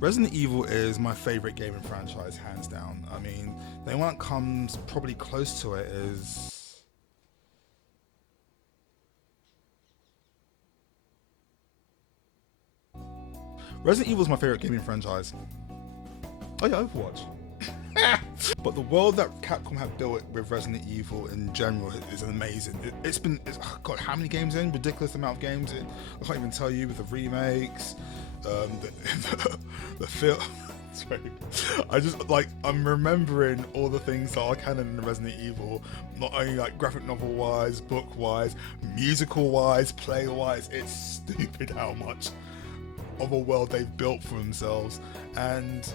Resident Evil is my favorite gaming franchise, hands down. I mean, the only one that comes probably close to it is Resident Evil is my favorite gaming franchise. Oh yeah, Overwatch. But the world that Capcom have built with Resident Evil in general is amazing. Oh God, how many games in? Ridiculous amount of games in. I can't even tell you with the remakes, the film. Sorry. I'm remembering all the things that are canon in Resident Evil, not only like graphic novel wise, book wise, musical wise, play wise. It's stupid how much of a world they've built for themselves. And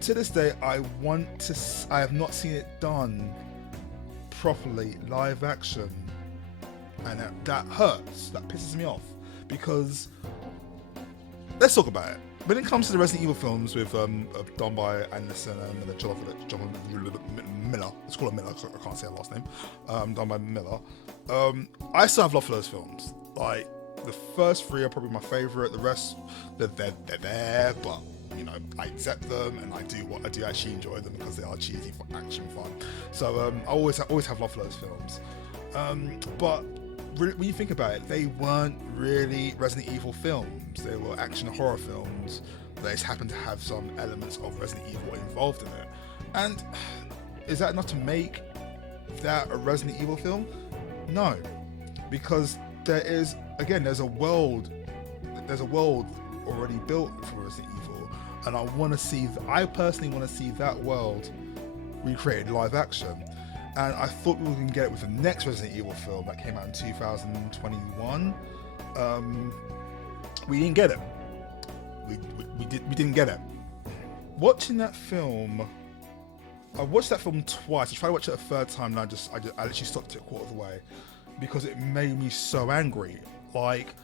to this day, I have not seen it done properly, live action, and that hurts. That pisses me off, because let's talk about it. When it comes to the Resident Evil films with done by Anderson and John Miller, let's call him Miller, I can't say her last name, done by Miller, I still have love for those films. Like, the first three are probably my favourite. The rest, they're there, but you know, I accept them, and I do actually enjoy them because they are cheesy for action fun. So I always have love for those films. But when you think about it, they weren't really Resident Evil films. They were action horror films. They just happened to have some elements of Resident Evil involved in it. And is that enough to make that a Resident Evil film? No, because there's a world already built for Resident Evil, and I personally want to see that world recreated live action. And I thought we were going to get it with the next Resident Evil film that came out in 2021. We didn't get it. We didn't get it. Watching that film, I watched that film twice. I tried to watch it a third time, and I literally stopped it a quarter of the way because it made me so angry. Like,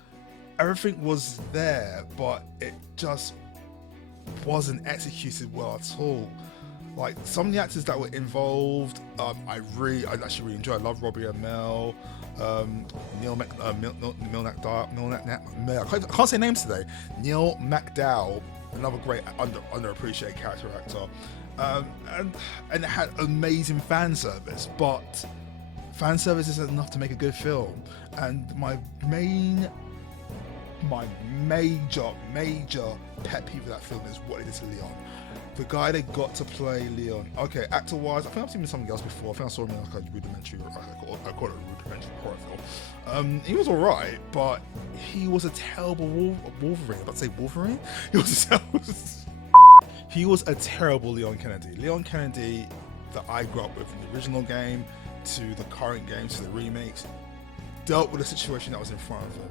everything was there, but it just wasn't executed well at all. Like, some of the actors that were involved, I actually really enjoyed. I love Robbie Amell, I can't say names today. Neil McDowell, another great underappreciated character actor, and it had amazing fan service, but fan service isn't enough to make a good film. And my major pet peeve of that film is what it did to Leon. The guy they got to play Leon. Okay, actor wise, I think I've seen him in something else before. I think I saw him in like a rudimentary, I call it a rudimentary horror film. He was alright, but he was a terrible Wolverine. I'm about to say Wolverine? He was a terrible Leon Kennedy. Leon Kennedy that I grew up with in the original game, to the current games, to the remakes, dealt with a situation that was in front of him.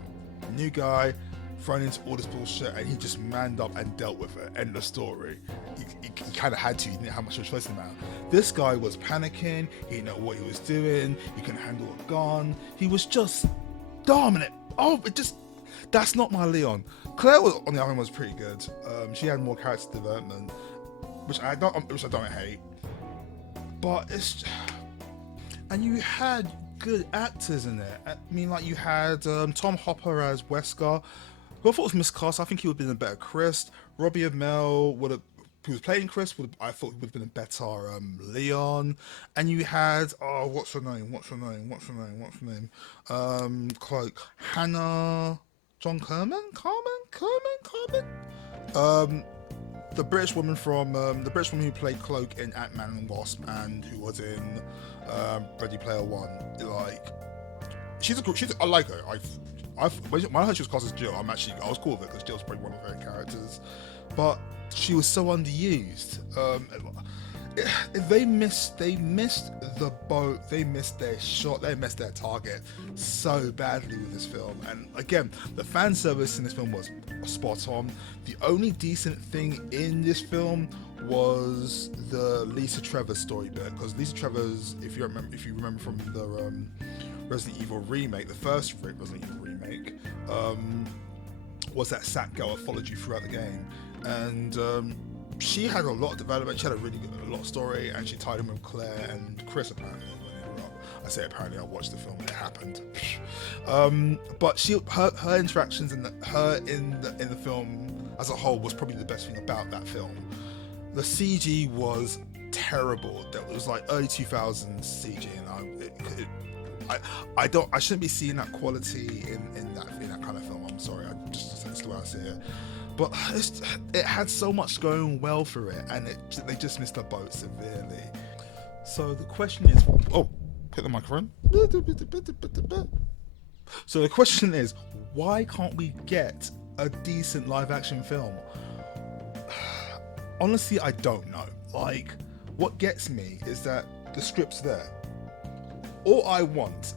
New guy, thrown into all this bullshit, and he just manned up and dealt with it. End of story. He kind of had to. He didn't have much of a choice in that. This guy was panicking. He didn't know what he was doing. He couldn't handle a gun. He was just dominant. That's not my Leon. Claire on the other hand was pretty good. She had more character development, which I don't hate. But and you had good actors in it. I mean, like, you had Tom Hopper as Wesker, who I thought was miscast. I think he would have been a better Chris. Robbie Amell who was playing Chris, I thought he would have been a better Leon. And you had, what's her name? Cloak. Hannah John Carmen. The British woman who played Cloak in Ant-Man and Wasp, and who was in Ready Player One. Like, I like her. When I heard she was cast as Jill, I was cool with it because Jill's probably one of her favorite characters. But she was so underused. They missed the boat. They missed their shot. They missed their target so badly with this film. And again, the fan service in this film was spot on. The only decent thing in this film was the Lisa Trevor story bit, because Lisa Trevor's, if you remember from the Resident Evil remake, the first Resident Evil remake, was that Sat girl that followed you throughout the game, and she had a lot of development. She had a lot of story, and she tied in with Claire and Chris apparently when they were up. I say apparently, I watched the film when it happened. But her interactions in the film as a whole was probably the best thing about that film. The CG was terrible. That was like early 2000s CG, and I shouldn't be seeing that quality in that kind of film. I'm sorry, that's the way I see it. But it had so much going well for it, and they just missed the boat severely. So the question is, oh, hit the microphone. So the question is, why can't we get a decent live action film? Honestly, I don't know. Like, what gets me is that the script's there. All I want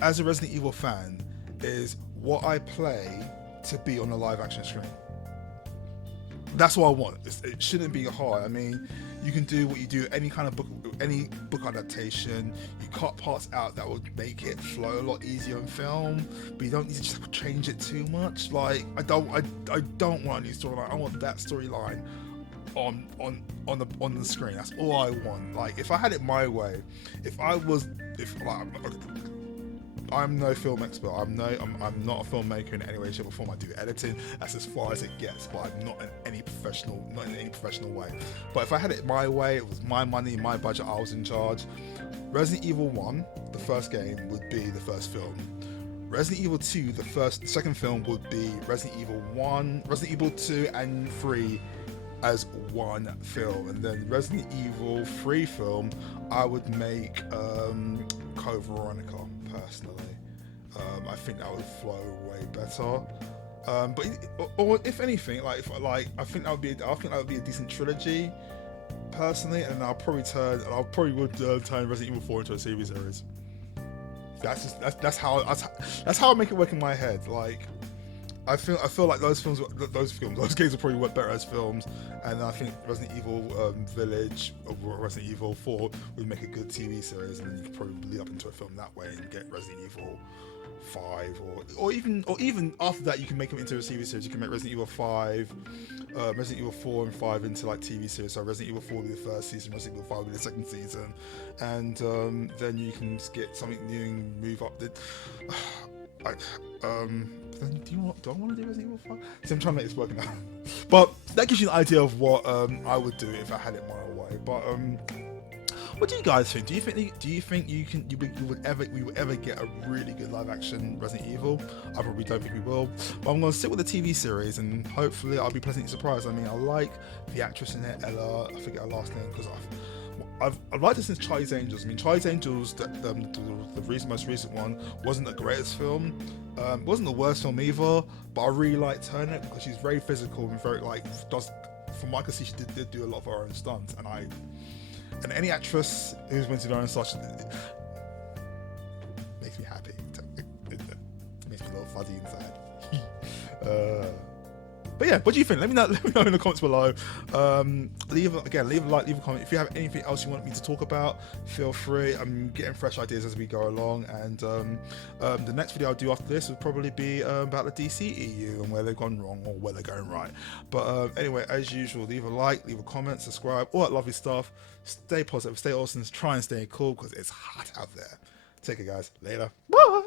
as a Resident Evil fan is what I play to be on a live action screen. That's what I want. It shouldn't be hard. I mean, you can do what you do any kind of book, any book adaptation. You cut parts out that would make it flow a lot easier in film, but you don't need to just change it too much. Like, I don't want a new storyline. I want that storyline on the screen. That's all I want. Like, if I had it my way, I'm no film expert. I'm not a filmmaker in any way, shape, or form. I do editing. That's as far as it gets. But I'm not in any professional way. But if I had it my way, it was my money, my budget. I was in charge. Resident Evil 1, the first game, would be the first film. Resident Evil 2, the second film, would be Resident Evil 1, Resident Evil 2, and 3 as one film, and then Resident Evil 3 film, I would make Code Veronica personally. I think that would flow way better. Or if anything, I think that would be a decent trilogy personally, and I probably would turn Resident Evil 4 into a TV series. That's how I make it work in my head. Like, I feel like those games would probably work better as films, and I think Resident Evil Village or Resident Evil 4 would make a good TV series, and then you could probably lead up into a film that way and get Resident Evil 5, or even after that you can make them into a TV series. You can make Resident Evil 5, Resident Evil 4 and 5 into like TV series. So Resident Evil 4 will be the first season, Resident Evil 5 will be the second season, and then you can get something new and move up the. Then do I want to do Resident Evil 5? So I'm trying to make this work now. But that gives you an idea of what I would do if I had it my way. But what do you guys think? Do you think we would ever get a really good live action Resident Evil? I probably don't think we will. But I'm going to stick with the TV series, and hopefully I'll be pleasantly surprised. I mean, I like the actress in it, Ella. I forget her last name because I've liked it since Charlie's Angels. I mean, Charlie's Angels, the most recent one, wasn't the greatest film. It wasn't the worst film either, but I really liked her in it because she's very physical and very from what I could see, she did do a lot of her own stunts, and any actress who's been to their own stunts makes me happy. It makes me a little fuzzy inside. But yeah, what do you think? Let me know in the comments below. Leave a like, leave a comment. If you have anything else you want me to talk about, feel free. I'm getting fresh ideas as we go along, and the next video I'll do after this will probably be about the DCEU and where they've gone wrong or where they're going right. But anyway, as usual, leave a like, leave a comment, subscribe, all that lovely stuff. Stay positive, stay awesome, try and stay cool because it's hot out there. Take it, guys. Later. Bye.